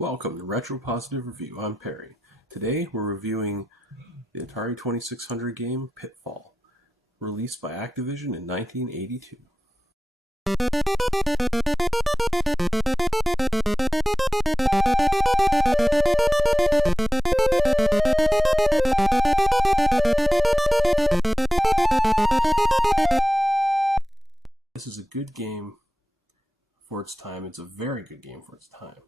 Welcome to Retro Positive Review. I'm Perry. Today we're reviewing the Atari 2600 game Pitfall, released by Activision in 1982. This is a good game for its time. It's a very good game for its time.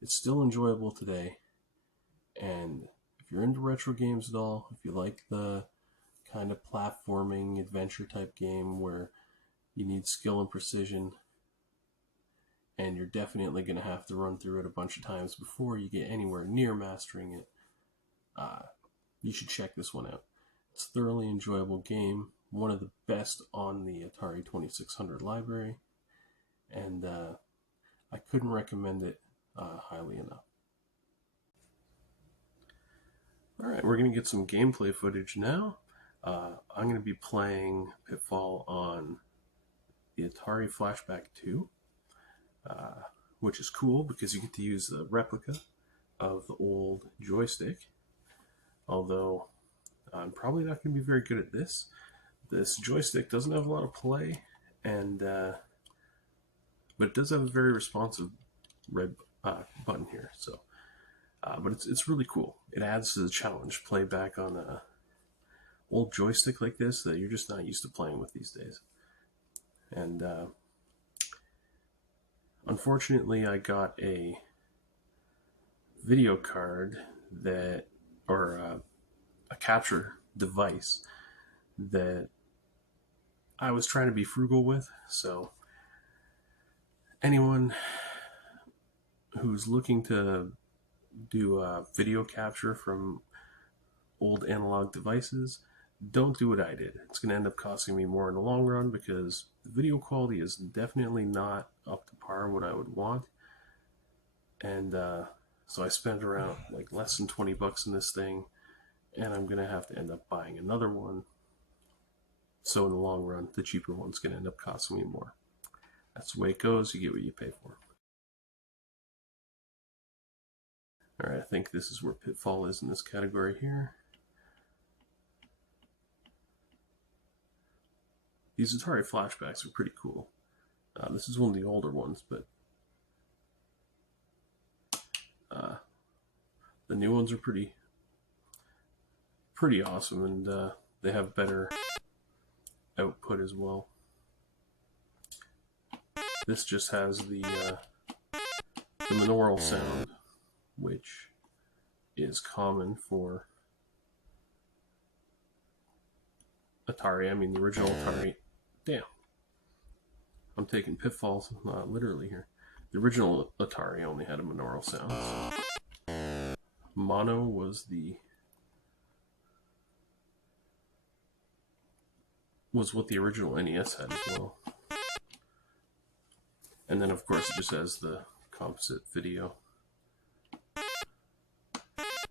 It's still enjoyable today, and if you're into retro games at all, if you like the kind of platforming adventure type game where you need skill and precision, and you're definitely going to have to run through it a bunch of times before you get anywhere near mastering it, you should check this one out. It's a thoroughly enjoyable game, one of the best on the Atari 2600 library, and I couldn't recommend it highly enough. Alright, we're going to get some gameplay footage now. I'm going to be playing Pitfall on the Atari Flashback 2, which is cool because you get to use the replica of the old joystick, although I'm probably not going to be very good at this. This joystick doesn't have a lot of play, and but it does have a very responsive red button here, so but it's really cool. It adds to the challenge. Play back on a old joystick like this that you're just not used to playing with these days. And unfortunately, I got a video card that, or a capture device that I was trying to be frugal with. So anyone who's looking to do video capture from old analog devices, don't do what I did. It's going to end up costing me more in the long run because the video quality is definitely not up to par what I would want. And so I spent around like less than 20 bucks in this thing, and I'm going to have to end up buying another one. So in the long run, the cheaper one's going to end up costing me more. That's the way it goes. You get what you pay for. Alright, I think this is where Pitfall is in this category here. These Atari flashbacks are pretty cool. This is one of the older ones, but the new ones are pretty awesome, and they have better output as well. This just has the monaural sound, which is common for Atari. I mean, the original Atari. Damn. I'm taking Pitfalls literally here. The original Atari only had a monaural sound. So mono was what the original NES had as well. And then, of course, it just has the composite video,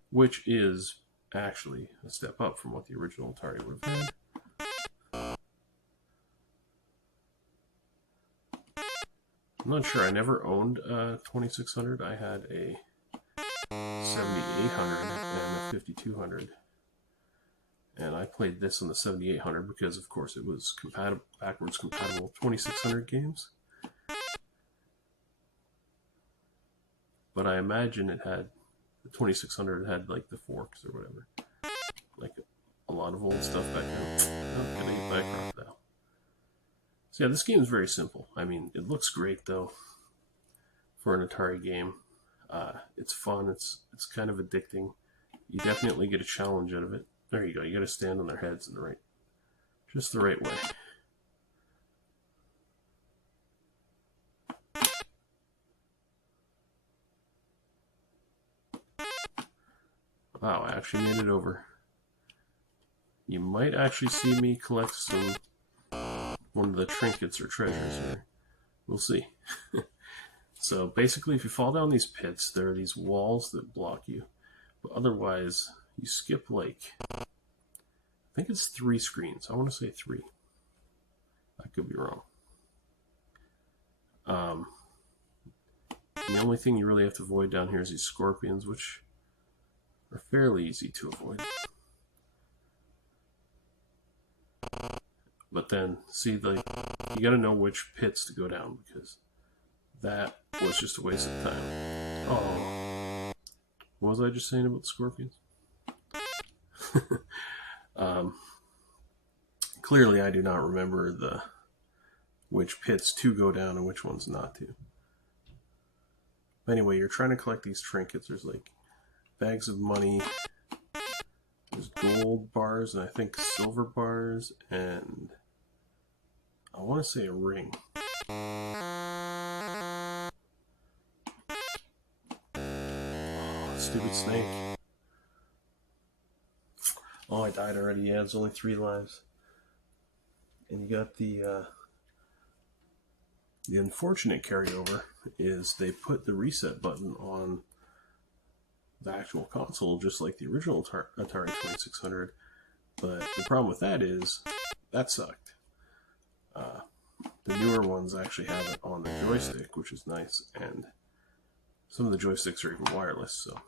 which is actually a step up from what the original Atari would have had. I'm not sure. I never owned a 2600. I had a 7800 and a 5200. And I played this on the 7800 because, of course, it was backwards compatible 2600 games. But I imagine it had, the 2600 had like the forks or whatever. Like a lot of old stuff back then. Oh, gotta get back off now. So yeah, this game is very simple. I mean, it looks great though for an Atari game. It's fun. It's kind of addicting. You definitely get a challenge out of it. There you go. You got to stand on their heads in just the right way. Wow, I actually made it over. You might actually see me collect one of the trinkets or treasures here. We'll see. So basically, if you fall down these pits, there are these walls that block you. But otherwise, you skip like, I think it's 3 screens. I want to say 3. I could be wrong. And the only thing you really have to avoid down here is these scorpions, which are fairly easy to avoid. But then, see, like, you gotta know which pits to go down, because that was just a waste of time. Oh, what was I just saying about the scorpions? Clearly, I do not remember which pits to go down and which ones not to. Anyway, you're trying to collect these trinkets. There's like bags of money, there's gold bars, and I think silver bars, and I want to say a ring. Oh, stupid snake. Oh, I died already. Yeah, it's only 3 lives. And you got the unfortunate carryover is they put the reset button on the actual console, just like the original Atari 2600. But the problem with that is that sucked. The newer ones actually have it on the joystick, which is nice, and some of the joysticks are even wireless, so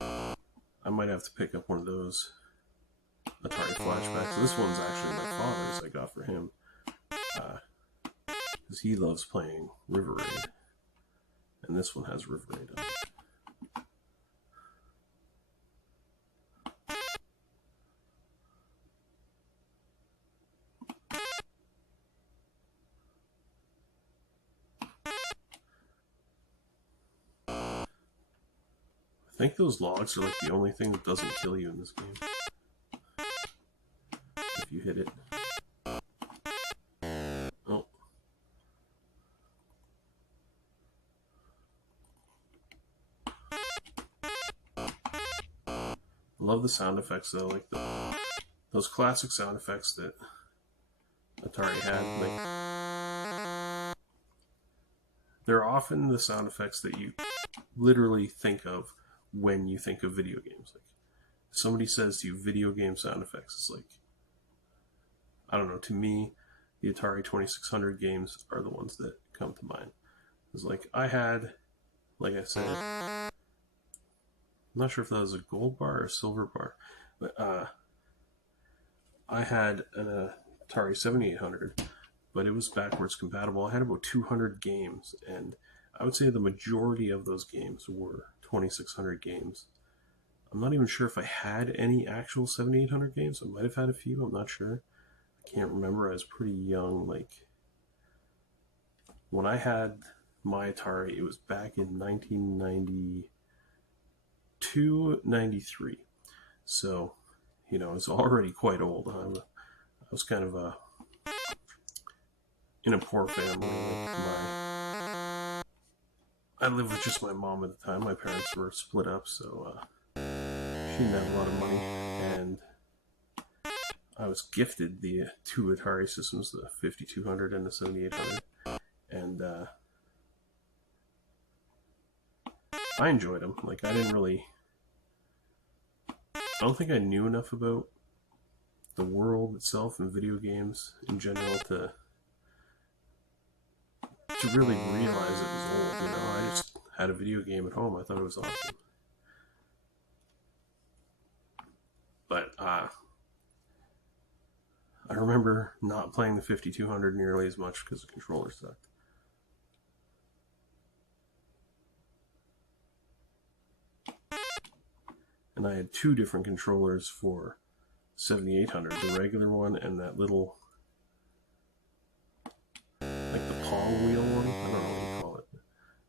I might have to pick up one of those Atari flashbacks. This one's actually my father's. I got for him because he loves playing River Raid, and this one has River Raid on it. I think those logs are like the only thing that doesn't kill you in this game. If you hit it. Oh. I love the sound effects though, like those classic sound effects that Atari had. Like, they're often the sound effects that you literally think of when you think of video games. Like, if somebody says to you video game sound effects, it's like, I don't know, to me the Atari 2600 games are the ones that come to mind. It's like I had, like I said, I'm not sure if that was a gold bar or a silver bar, but I had an Atari 7800, but it was backwards compatible. I had about 200 games, and I would say the majority of those games were 2600 games. I'm not even sure if I had any actual 7800 games. I might have had a few, I'm not sure. I can't remember. I was pretty young. Like, when I had my Atari, it was back in 1992, 93. So, you know, it's already quite old. I was kind of in a poor family. I lived with just my mom at the time. My parents were split up, so she didn't have a lot of money, and I was gifted the 2 Atari systems, the 5200 and the 7800, and I enjoyed them. Like, I don't think I knew enough about the world itself and video games in general to really realize it was old. You know, I just had a video game at home. I thought it was awesome. But I remember not playing the 5200 nearly as much because the controller sucked. And I had 2 different controllers for 7800, the regular one and that little, like the Pong wheel one. I don't know what you call it.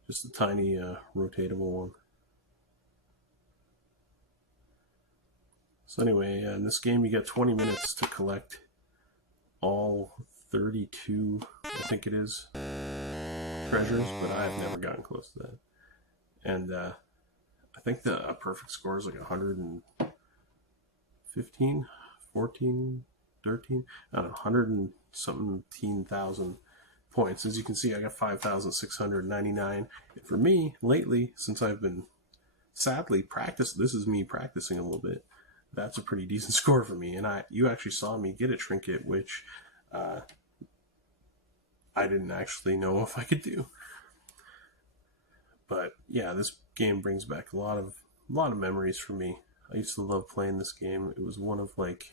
Just a tiny rotatable one. So anyway, in this game you got 20 minutes to collect all 32, I think it is, treasures, but I've never gotten close to that. And I think the perfect score is like 115, 14, 13, I don't know, 100 and something thousand points. As you can see, I got 5,699. And for me, lately, since I've been sadly this is me practicing a little bit, that's a pretty decent score for me. And you actually saw me get a trinket, which I didn't actually know if I could do. But yeah, this game brings back a lot of memories for me. I used to love playing this game. It was one of like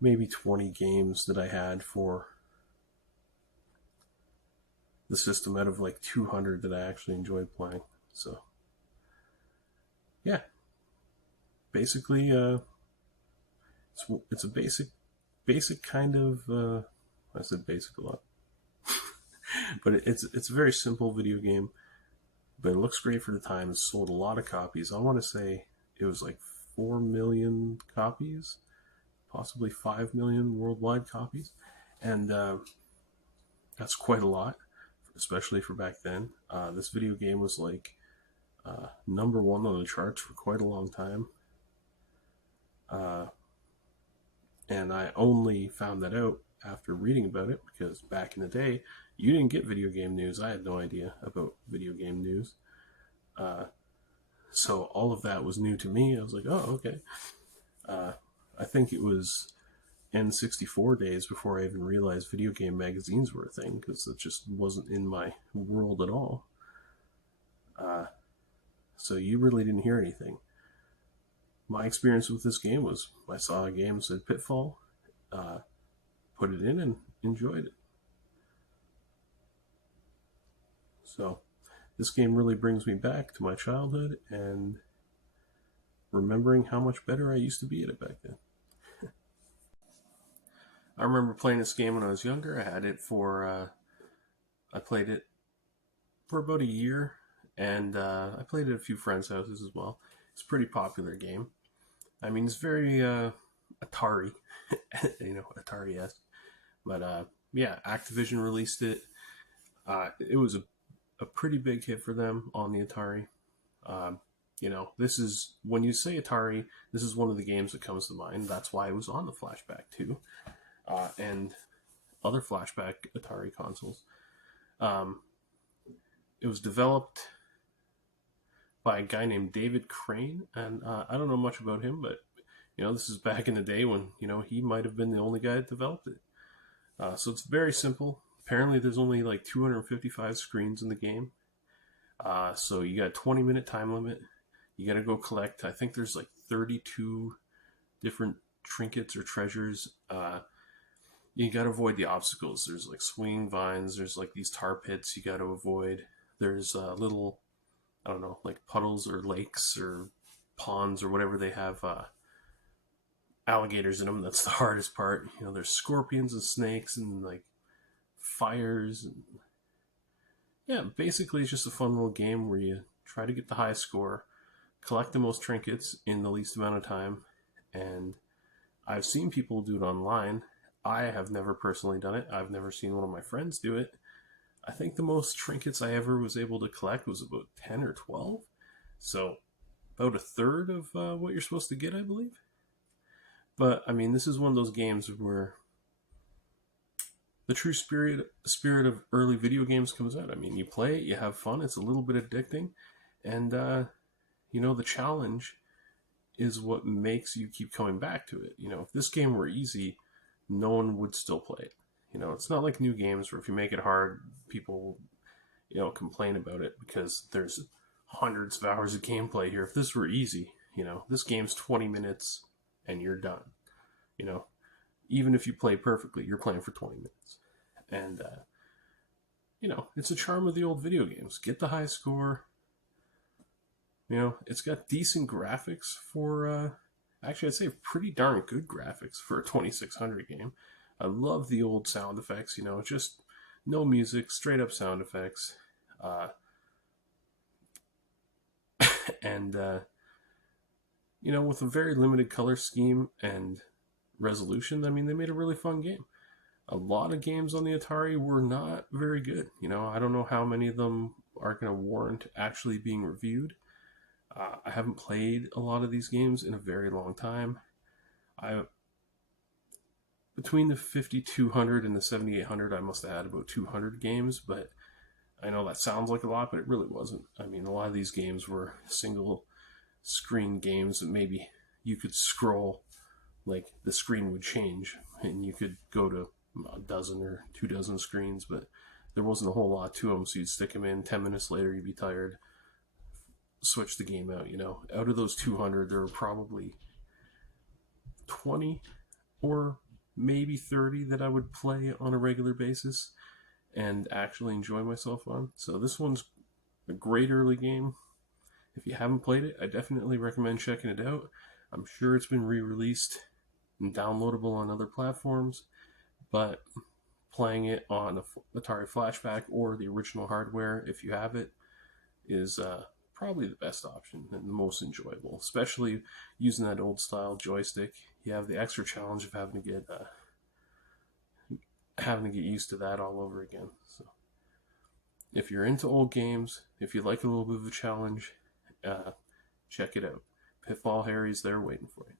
maybe 20 games that I had for the system out of like 200 that I actually enjoyed playing. So yeah, basically, it's a basic kind of. I said basic a lot, but it's a very simple video game. But it looks great for the time. It's sold a lot of copies. I want to say it was like 4 million copies, possibly 5 million worldwide copies, and that's quite a lot, especially for back then. This video game was like #1 on the charts for quite a long time. And I only found that out after reading about it, because back in the day, you didn't get video game news. I had no idea about video game news. So all of that was new to me. I was like, oh, okay. I think it was N64 days before I even realized video game magazines were a thing, because it just wasn't in my world at all. So you really didn't hear anything. My experience with this game was I saw a game that said Pitfall, put it in, and enjoyed it. So this game really brings me back to my childhood and remembering how much better I used to be at it back then. I remember playing this game when I was younger. I played it for about a year, and I played it at a few friends' houses as well. It's a pretty popular game. I mean, it's very Atari, Atari-esque. But yeah, Activision released it. It was a pretty big hit for them on the Atari. This is, when you say Atari, this is one of the games that comes to mind. That's why it was on the Flashback 2 and other Flashback Atari consoles. It was developed by a guy named David Crane, and I don't know much about him, but this is back in the day when he might have been the only guy that developed it. So it's very simple. Apparently, there's only like 255 screens in the game. So you got a 20-minute time limit. You got to go collect. I think there's like 32 different trinkets or treasures. You got to avoid the obstacles. There's like swinging vines. There's like these tar pits you got to avoid. There's little, I don't know, like puddles or lakes or ponds or whatever they have alligators in them. That's the hardest part. There's scorpions and snakes and like fires. And yeah, basically it's just a fun little game where you try to get the highest score, collect the most trinkets in the least amount of time. And I've seen people do it online. I have never personally done it. I've never seen one of my friends do it. I think the most trinkets I ever was able to collect was about 10 or 12. So about a third of what you're supposed to get, I believe. But I mean, this is one of those games where the true spirit of early video games comes out. I mean, you play it, you have fun, it's a little bit addicting, and the challenge is what makes you keep coming back to it. If this game were easy, no one would still play it. It's not like new games where if you make it hard, people complain about it because there's hundreds of hours of gameplay here. If this were easy, this game's 20 minutes and you're done. Even if you play perfectly, you're playing for 20 minutes. And, it's a charm of the old video games. Get the high score. It's got decent graphics for, actually, I'd say pretty darn good graphics for a 2600 game. I love the old sound effects, just no music, straight up sound effects. And, with a very limited color scheme and resolution, I mean, they made a really fun game. A lot of games on the Atari were not very good. I don't know how many of them are going to warrant actually being reviewed. I haven't played a lot of these games in a very long time. Between the 5200 and the 7800, I must have had about 200 games, but I know that sounds like a lot, but it really wasn't. I mean, a lot of these games were single screen games that maybe you could scroll, like the screen would change and you could go to a dozen or 2 dozen screens, but there wasn't a whole lot to them, so you'd stick them in. 10 minutes later, you'd be tired. Switch the game out. Out of those 200, there were probably 20 or maybe 30 that I would play on a regular basis and actually enjoy myself on. So this one's a great early game. If you haven't played it, I definitely recommend checking it out. I'm sure it's been re-released and downloadable on other platforms, but playing it on a Atari Flashback or the original hardware, if you have it, is probably the best option and the most enjoyable, especially using that old style joystick. You have the extra challenge of having to get used to that all over again. So if you're into old games, if you like a little bit of a challenge, check it out. Pitfall Harry's there waiting for you.